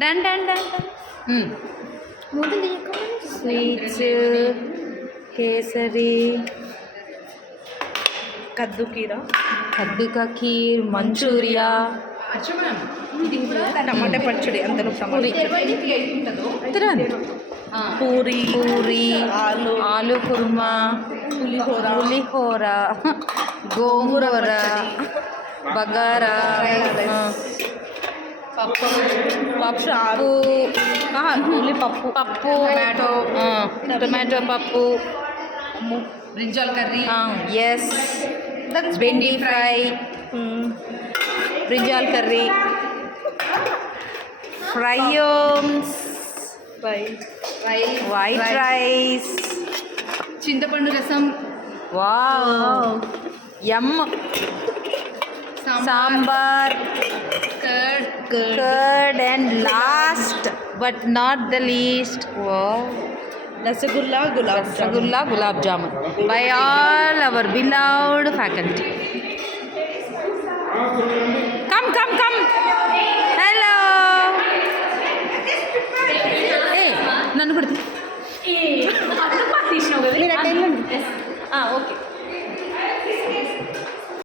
Done డన్ డన్ sweets kesari కద్దు కీరా, కద్దు కా ఖీర్, మంచూరియా, టమాటా పచ్చడి, అందులో పూరి పూరి, పూరి, ఆలు కుర్మా, పులిహోర, గోంగూర, బగారా, పప్పు, పప్పు, టొమాటో పప్పు, బ్రింజాల్ కర్రీ, ఎస్, బెండి fry, brinjal curry, white rice, చింతపండు rasam, wow, yum, sambar, curd, and last but not the least, wow, rasgulla, gulab jamun by all our beloved faculty. Come, hello. Hey, nannu kodthi. అట్లా తీసినావు కదా. Okay.